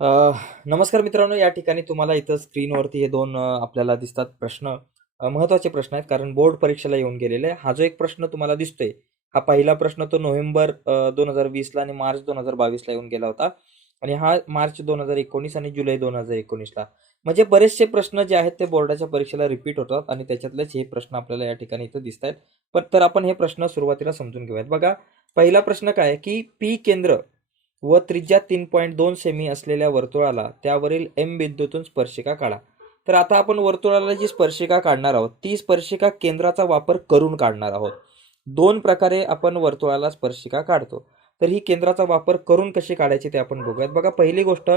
नमस्कार मित्रांनो या ठिकाणी तुम्हाला इथं स्क्रीनवरती हे दोन आपल्याला दिसतात प्रश्न महत्त्वाचे महत्त्वाचे प्रश्न आहेत. कारण बोर्ड परीक्षेला येऊन गेलेले आहे. हा जो एक प्रश्न तुम्हाला दिसतोय हा पहिला प्रश्न तो नोव्हेंबर दोन हजार वीसला आणि मार्च दोन हजार बावीसला येऊन गेला होता. आणि हा मार्च दोन हजार एकोणीस आणि जुलै दोन हजार एकोणीसला. म्हणजे बरेचसे प्रश्न जे आहेत ते बोर्डाच्या परीक्षेला रिपीट होतात आणि त्याच्यातलेच हे प्रश्न आपल्याला या ठिकाणी इथं दिसत आहेत पण तर आपण हे प्रश्न सुरुवातीला समजून घेऊयात. बघा पहिला प्रश्न काय आहे की पी केंद्र व त्रिज्या तीन पॉईंट दोन सेमी असलेल्या वर्तुळाला त्यावरील एम बिंदूतून स्पर्शिका काढा. तर आता आपण वर्तुळाला जी स्पर्शिका काढणार आहोत ती स्पर्शिका केंद्राचा वापर करून काढणार आहोत. दोन प्रकारे आपण वर्तुळाला स्पर्शिका काढतो. तर ही केंद्राचा वापर करून कशी काढायची ते आपण बघूयात. बघा पहिली गोष्ट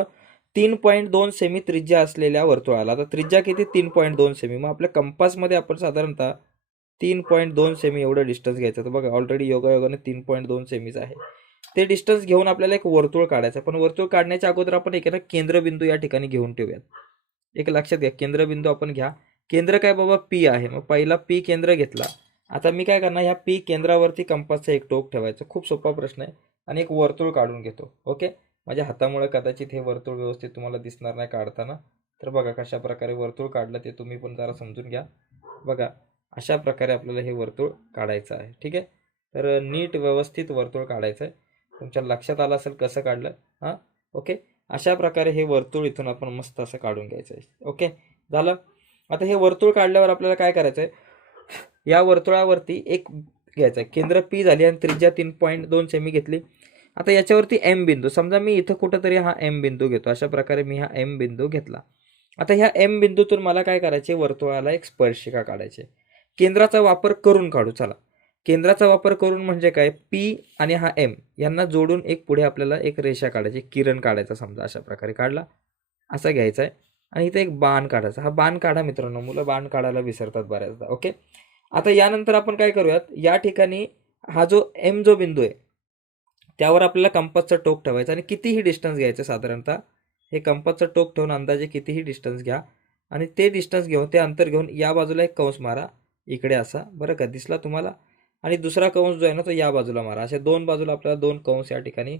तीन पॉईंट दोन सेमी त्रिज्या असलेल्या वर्तुळाला. तर त्रिज्या किती? तीन पॉईंट दोन सेमी. मग आपल्या कंपासमध्ये आपण साधारणतः तीन पॉईंट दोन सेमी एवढं डिस्टन्स घ्यायचं. तर बघा ऑलरेडी योगायोगाने तीन पॉईंट दोन सेमीच आहे. ते डिस्टन्स घेऊन आपल्याला एक वर्तुळ काढायचं पण वर्तुळ काढण्याच्या अगोदर आपण एक ना केंद्रबिंदू या ठिकाणी घेऊन ठेवूयात. एक लक्षात घ्या केंद्रबिंदू आपण घ्या. केंद्र काय बाबा? पी आहे. मग पहिला पी केंद्र घेतला. आता मी काय करणार? ह्या पी केंद्रावरती कंपासचा एक टोक ठेवायचं. खूप सोपा प्रश्न आहे. आणि एक वर्तुळ काढून घेतो. ओके? माझ्या हातामुळे कदाचित हे वर्तुळ व्यवस्थित तुम्हाला दिसणार नाही काढताना. तर बघा कशा प्रकारे वर्तुळ काढलं ते तुम्ही पण जरा समजून घ्या. बघा अशा प्रकारे आपल्याला हे वर्तुळ काढायचं आहे. ठीक आहे? तर नीट व्यवस्थित वर्तुळ काढायचं आहे. तुमच्या लक्षात आलं असेल कसं काढलं? हां? ओके? अशा प्रकारे हे वर्तुळ इथून आपण मस्त असं काढून घ्यायचं आहे. ओके? झालं? आता हे वर्तुळ काढल्यावर आपल्याला काय करायचं आहे? या वर्तुळावरती एक घ्यायचं आहे. केंद्र पी झाली आणि त्रिज्या तीन पॉईंट दोन सेमी घेतली. आता याच्यावरती एम बिंदू. समजा मी इथं कुठंतरी हा एम बिंदू घेतो. अशा प्रकारे मी हा एम बिंदू घेतला. आता ह्या एम बिंदूतून मला काय करायचे? वर्तुळाला एक स्पर्शिका काढायची केंद्राचा वापर करून काढू. चला. केंद्राचा वापर करून म्हणजे काय? पी आणि हा एम यांना जोडून एक पुढे आपल्याला एक रेषा काढायची किरण काढायचा समजा अशा प्रकारे काढला. असा घ्यायचा आहे. आणि इथे एक बाण काढायचा. हा बाण काढा मित्रांनो. मुलं बाण काढायला विसरतात बऱ्याचदा. ओके? आता यानंतर आपण काय करूयात? या ठिकाणी हा जो एम जो बिंदू आहे त्यावर आपल्याला कंपासचं टोक ठेवायचं आणि कितीही डिस्टन्स घ्यायचं साधारणतः हे कंपासचं टोक ठेवून अंदाजे कितीही डिस्टन्स घ्या. आणि ते डिस्टन्स घेऊन ते अंतर घेऊन या बाजूला एक कंस मारा. इकडे असा. बरं का? दिसला तुम्हाला? आणि दुसरा कंस जो आहे ना तो या बाजूला मारा. अशा दोन बाजूला आपल्याला दोन कंस या ठिकाणी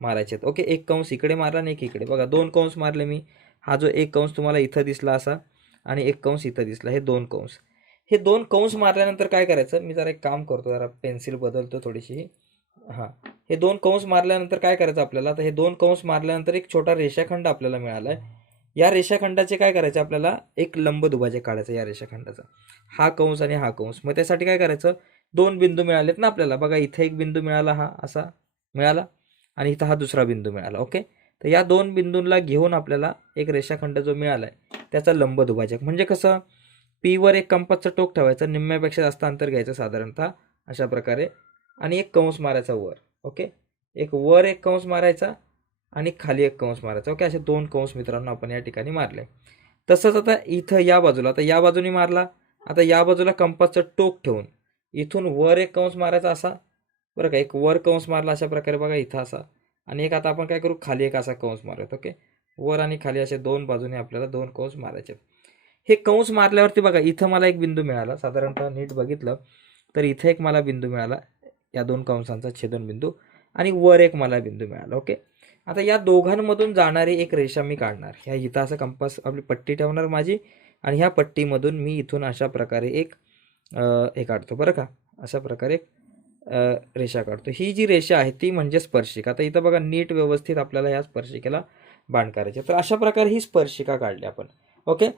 मारायचे आहेत. ओके एक कंस इकडे मारला आणि एक इकडे. बघा दोन कंस मारले मी. हा जो एक कंस तुम्हाला इथं दिसला असा आणि एक कंस इथं दिसला. हे दोन कंस. हे दोन कंस मारल्यानंतर काय करायचं? मी जरा एक काम करतो जरा पेन्सिल बदलतो थोडीशी. हां. हे दोन कंस मारल्यानंतर काय करायचं आपल्याला? तर हे दोन कंस मारल्यानंतर एक छोटा रेषाखंड आपल्याला मिळाला आहे या रेषाखंडाचे काय करायचे आपल्याला? एक लंब दुभाजे काढायचं या रेषाखंडाचा. हा कंस आणि हा कंस. मग त्यासाठी काय करायचं? दोन बिंदू मिळालेत ना आपल्याला. बघा इथे एक बिंदू मिळाला हा असा मिळाला. आणि इथं हा दुसरा बिंदू मिळाला ओके? तर या दोन बिंदूंना घेऊन आपल्याला एक रेषाखंड जो मिळाला आहे त्याचा लंब दुभाजक. म्हणजे कसं? पीवर एक कंपासचं टोक ठेवायचं निम्म्यापेक्षा जास्त अंतर घ्यायचं साधारणतः अशा प्रकारे. आणि एक कंस मारायचा वर ओके? एक वर एक कंस मारायचा आणि खाली एक कंस मारायचा ओके? असे दोन कंस मित्रांनो आपण या ठिकाणी मारले. तसंच आता इथं या बाजूला आता या बाजूने मारला आता या बाजूला कंपासचं टोक ठेवून इथून वर एक कंस मारायचा असा? बरं का एक वर कंस मारला अशा प्रकारे बघा इथं असा. आणि एक आता आपण काय करू? खाली एक असा कंस मारत ओके? वर आणि खाली असे दोन बाजूने आपल्याला दोन कंस मारायचे. हे कंस मारल्यावरती बघा इथं मला एक बिंदू मिळाला. साधारणतः नीट बघितलं तर इथं एक मला बिंदू मिळाला. या दोन कंसांचा छेदन बिंदू आणि वर एक मला बिंदू मिळाला ओके? आता या दोघांमधून जाणारी एक रेषा मी काढणार. ह्या इथं असं कंपास आपली पट्टी ठेवणार माझी आणि ह्या पट्टीमधून मी इथून अशा प्रकारे एक हे काढतो बरं का. अशा प्रकारे रेषा काढतो. ही जी रेषा आहे ती म्हणजे स्पर्शिका. आता इथं बघा नीट व्यवस्थित आपल्याला या स्पर्शिकेला बाण करायचे. तर अशा प्रकारे ही स्पर्शिका काढली आपण. ओके?